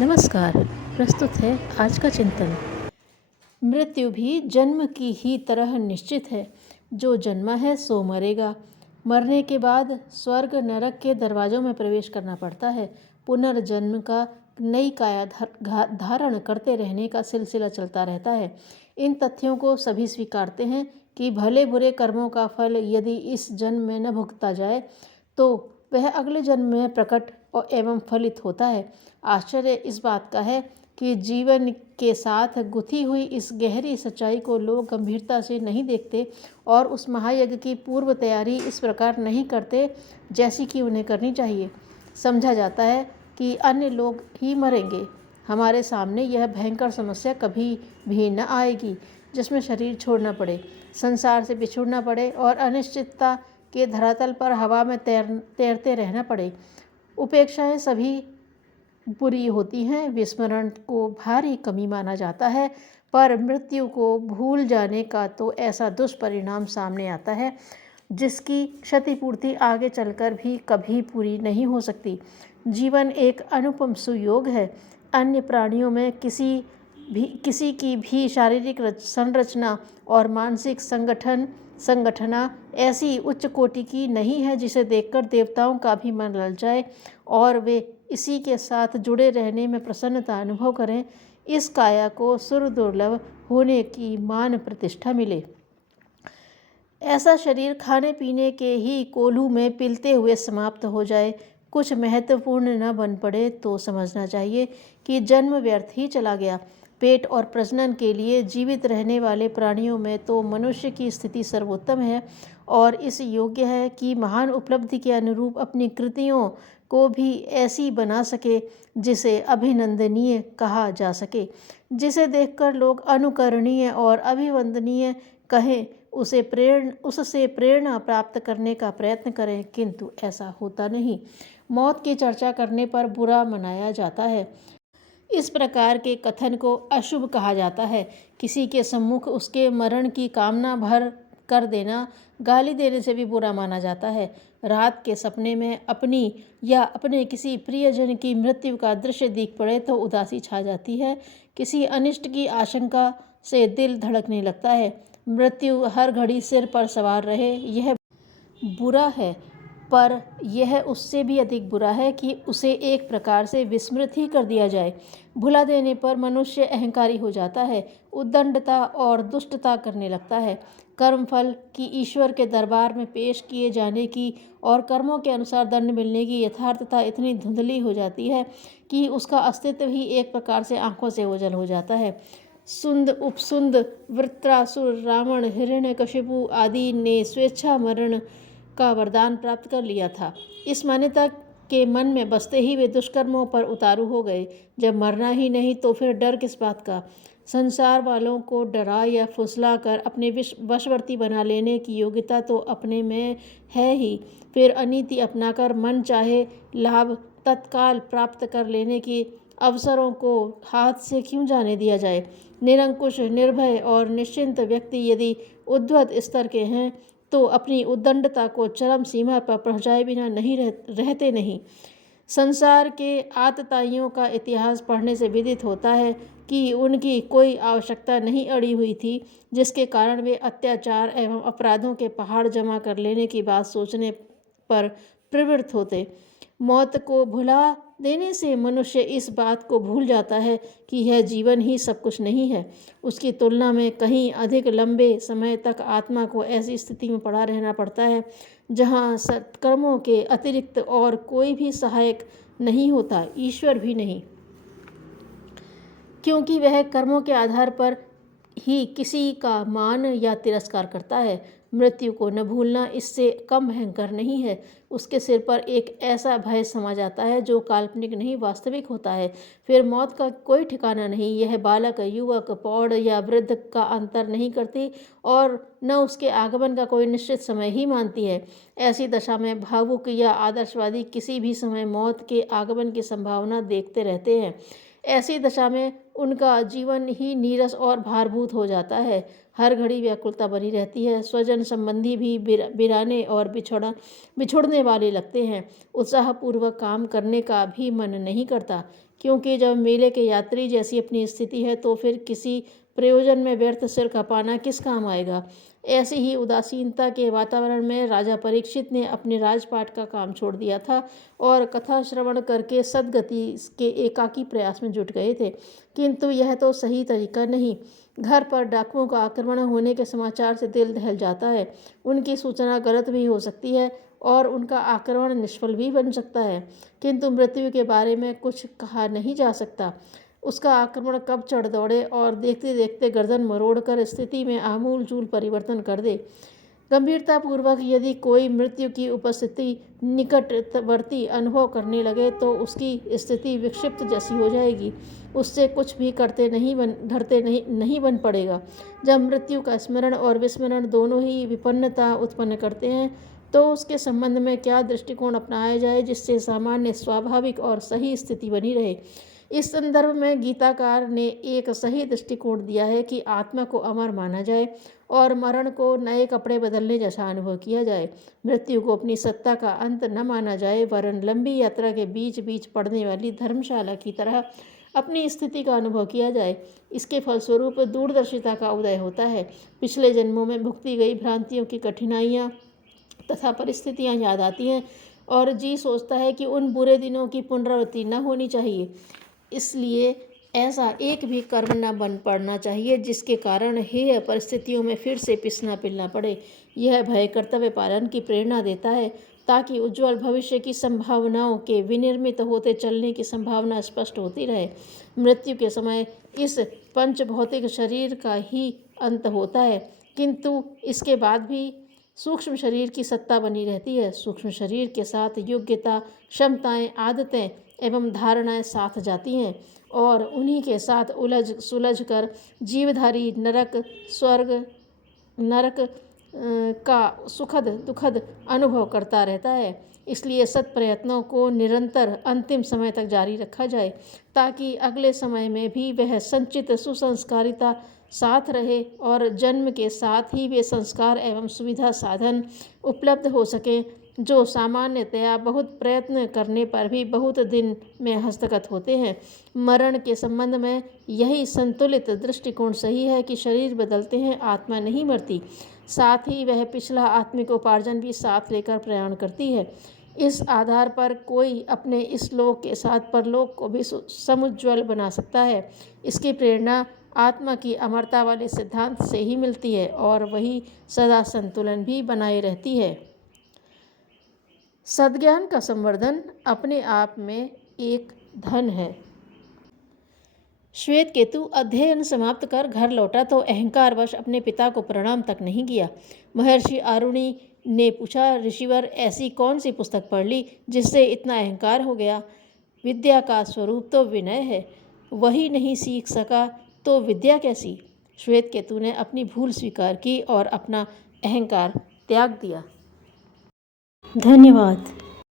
नमस्कार। प्रस्तुत है आज का चिंतन। मृत्यु भी जन्म की ही तरह निश्चित है। जो जन्मा है सो मरेगा। मरने के बाद स्वर्ग नरक के दरवाजों में प्रवेश करना पड़ता है। पुनर्जन्म का नई काया धारण करते रहने का सिलसिला चलता रहता है। इन तथ्यों को सभी स्वीकारते हैं कि भले बुरे कर्मों का फल यदि इस जन्म में न भुगता जाए तो वह अगले जन्म में प्रकट और एवं फलित होता है। आश्चर्य इस बात का है कि जीवन के साथ गुथी हुई इस गहरी सच्चाई को लोग गंभीरता से नहीं देखते और उस महायज्ञ की पूर्व तैयारी इस प्रकार नहीं करते जैसी कि उन्हें करनी चाहिए। समझा जाता है कि अन्य लोग ही मरेंगे। हमारे सामने यह भयंकर समस्या कभी भी न आएगी जिसमें शरीर छोड़ना पड़े, संसार से बिछुड़ना पड़े और अनिश्चितता के धरातल पर हवा में तैरते रहना पड़े। उपेक्षाएं सभी बुरी होती हैं, विस्मरण को भारी कमी माना जाता है, पर मृत्यु को भूल जाने का तो ऐसा दुष्परिणाम सामने आता है जिसकी क्षतिपूर्ति आगे चलकर भी कभी पूरी नहीं हो सकती। जीवन एक अनुपम सुयोग है। अन्य प्राणियों में किसी की भी शारीरिक संरचना और मानसिक संगठना ऐसी उच्च कोटि की नहीं है जिसे देखकर देवताओं का भी मन लल जाए और वे इसी के साथ जुड़े रहने में प्रसन्नता अनुभव करें। इस काया को सुरदुर्लभ होने की मान प्रतिष्ठा मिले। ऐसा शरीर खाने पीने के ही कोल्हू में पिलते हुए समाप्त हो जाए, कुछ महत्वपूर्ण न बन पड़े तो समझना चाहिए कि जन्म व्यर्थ ही चला गया। पेट और प्रजनन के लिए जीवित रहने वाले प्राणियों में तो मनुष्य की स्थिति सर्वोत्तम है और इस योग्य है कि महान उपलब्धि के अनुरूप अपनी कृतियों को भी ऐसी बना सके जिसे अभिनंदनीय कहा जा सके, जिसे देखकर लोग अनुकरणीय और अभिवंदनीय कहें, उससे प्रेरणा प्राप्त करने का प्रयत्न करें, किंतु ऐसा होता नहीं। मौत की चर्चा करने पर बुरा मनाया जाता है। इस प्रकार के कथन को अशुभ कहा जाता है। किसी के सम्मुख उसके मरण की कामना भर कर देना गाली देने से भी बुरा माना जाता है। रात के सपने में अपनी या अपने किसी प्रियजन की मृत्यु का दृश्य दिख पड़े तो उदासी छा जाती है। किसी अनिष्ट की आशंका से दिल धड़कने लगता है। मृत्यु हर घड़ी सिर पर सवार रहे यह बुरा है, पर यह उससे भी अधिक बुरा है कि उसे एक प्रकार से विस्मृत ही कर दिया जाए। भुला देने पर मनुष्य अहंकारी हो जाता है, उद्दंडता और दुष्टता करने लगता है। कर्मफल की ईश्वर के दरबार में पेश किए जाने की और कर्मों के अनुसार दंड मिलने की यथार्थता इतनी धुंधली हो जाती है कि उसका अस्तित्व ही एक प्रकार से आंखों से ओझल हो जाता है। सुंद, उपसुंद, वृत्रासुर, रावण, हिरण्यकशिपु आदि ने स्वेच्छा मरण का वरदान प्राप्त कर लिया था। इस मान्यता के मन में बसते ही वे दुष्कर्मों पर उतारू हो गए। जब मरना ही नहीं तो फिर डर किस बात का। संसार वालों को डरा या फुसला कर अपने वशवर्ती बना लेने की योग्यता तो अपने में है ही, फिर अनीति अपनाकर मन चाहे लाभ तत्काल प्राप्त कर लेने की अवसरों को हाथ से क्यों जाने दिया जाए। निरंकुश, निर्भय और निश्चिंत व्यक्ति यदि उद्धत स्तर के हैं तो अपनी उद्दंडता को चरम सीमा पर पहुँचाए बिना नहीं रहते नहीं। संसार के आतताइयों का इतिहास पढ़ने से विदित होता है कि उनकी कोई आवश्यकता नहीं अड़ी हुई थी, जिसके कारण वे अत्याचार एवं अपराधों के पहाड़ जमा कर लेने की बात सोचने पर प्रवृत्त होते। मौत को भुला देने से मनुष्य इस बात को भूल जाता है कि यह जीवन ही सब कुछ नहीं है। उसकी तुलना में कहीं अधिक लंबे समय तक आत्मा को ऐसी स्थिति में पड़ा रहना पड़ता है जहाँ सत्कर्मों के अतिरिक्त और कोई भी सहायक नहीं होता, ईश्वर भी नहीं, क्योंकि वह कर्मों के आधार पर ही किसी का मान या तिरस्कार करता है। मृत्यु को न भूलना इससे कम भयंकर नहीं है। उसके सिर पर एक ऐसा भय समा जाता है जो काल्पनिक नहीं वास्तविक होता है। फिर मौत का कोई ठिकाना नहीं। यह बालक, युवक, प्रौढ़ या वृद्ध का अंतर नहीं करती और न उसके आगमन का कोई निश्चित समय ही मानती है। ऐसी दशा में भावुक या आदर्शवादी किसी भी समय मौत के आगमन की संभावना देखते रहते हैं। ऐसी दशा में उनका जीवन ही नीरस और भारभूत हो जाता है। हर घड़ी व्याकुलता बनी रहती है। स्वजन संबंधी भी बिराने और बिछुड़ने वाले लगते हैं। उत्साहपूर्वक काम करने का भी मन नहीं करता, क्योंकि जब मेले के यात्री जैसी अपनी स्थिति है तो फिर किसी प्रयोजन में व्यर्थ सिर खपाना किस काम आएगा। ऐसी ही उदासीनता के वातावरण में राजा परीक्षित ने अपने राजपाट का काम छोड़ दिया था और कथा श्रवण करके सद्गति के एकाकी प्रयास में जुट गए थे। किंतु यह तो सही तरीका नहीं। घर पर डाकुओं का आक्रमण होने के समाचार से दिल दहल जाता है। उनकी सूचना गलत भी हो सकती है और उनका आक्रमण निष्फल भी बन सकता है, किंतु मृत्यु के बारे में कुछ कहा नहीं जा सकता। उसका आक्रमण कब चढ़ दौड़े और देखते देखते गर्दन मरोड़कर स्थिति में आमूल चूल परिवर्तन कर दे। गंभीरतापूर्वक यदि कोई मृत्यु की उपस्थिति निकटवर्ती अनुभव करने लगे तो उसकी स्थिति विक्षिप्त जैसी हो जाएगी। उससे कुछ भी डरते नहीं बन पड़ेगा। जब मृत्यु का स्मरण और विस्मरण दोनों ही विपन्नता उत्पन्न करते हैं तो उसके संबंध में क्या दृष्टिकोण अपनाया जाए जिससे सामान्य, स्वाभाविक और सही स्थिति बनी रहे। इस संदर्भ में गीताकार ने एक सही दृष्टिकोण दिया है कि आत्मा को अमर माना जाए और मरण को नए कपड़े बदलने जैसा अनुभव किया जाए। मृत्यु को अपनी सत्ता का अंत न माना जाए, वरन लंबी यात्रा के बीच बीच पड़ने वाली धर्मशाला की तरह अपनी स्थिति का अनुभव किया जाए। इसके फलस्वरूप दूरदर्शिता का उदय होता है। पिछले जन्मों में भुगती गई भ्रांतियों की कठिनाइयाँ तथा परिस्थितियाँ याद आती हैं और जी सोचता है कि उन बुरे दिनों की पुनरावृत्ति न होनी चाहिए। इसलिए ऐसा एक भी कर्म न बन पड़ना चाहिए जिसके कारण हेय परिस्थितियों में फिर से पिसना पिलना पड़े। यह भय कर्तव्य पालन की प्रेरणा देता है, ताकि उज्ज्वल भविष्य की संभावनाओं के विनिर्मित होते चलने की संभावना स्पष्ट होती रहे। मृत्यु के समय इस पंच भौतिक शरीर का ही अंत होता है, किंतु इसके बाद भी सूक्ष्म शरीर की सत्ता बनी रहती है। सूक्ष्म शरीर के साथ योग्यता, क्षमताएं, आदतें एवं धारणाएं साथ जाती हैं और उन्हीं के साथ उलझ सुलझ कर जीवधारी नरक का सुखद दुखद अनुभव करता रहता है। इसलिए सत् प्रयत्नों को निरंतर अंतिम समय तक जारी रखा जाए, ताकि अगले समय में भी वह संचित सुसंस्कारिता साथ रहे और जन्म के साथ ही वे संस्कार एवं सुविधा साधन उपलब्ध हो सकें जो सामान्यतया बहुत प्रयत्न करने पर भी बहुत दिन में हस्तगत होते हैं। मरण के संबंध में यही संतुलित दृष्टिकोण सही है कि शरीर बदलते हैं, आत्मा नहीं मरती। साथ ही वह पिछला आत्मिक उपार्जन भी साथ लेकर प्रयाण करती है। इस आधार पर कोई अपने इस लोक के साथ परलोक को भी समुज्ज्वल बना सकता है। इसकी प्रेरणा आत्मा की अमरता वाले सिद्धांत से ही मिलती है और वही सदा संतुलन भी बनाए रहती है। सद्ज्ञान का संवर्धन अपने आप में एक धन है। श्वेत केतु अध्ययन समाप्त कर घर लौटा तो अहंकारवश अपने पिता को प्रणाम तक नहीं किया। महर्षि आरुणि ने पूछा, ऋषिवर, ऐसी कौन सी पुस्तक पढ़ ली जिससे इतना अहंकार हो गया? विद्या का स्वरूप तो विनय है, वही नहीं सीख सका तो विद्या कैसी? श्वेत केतु ने अपनी भूल स्वीकार की और अपना अहंकार त्याग दिया। धन्यवाद।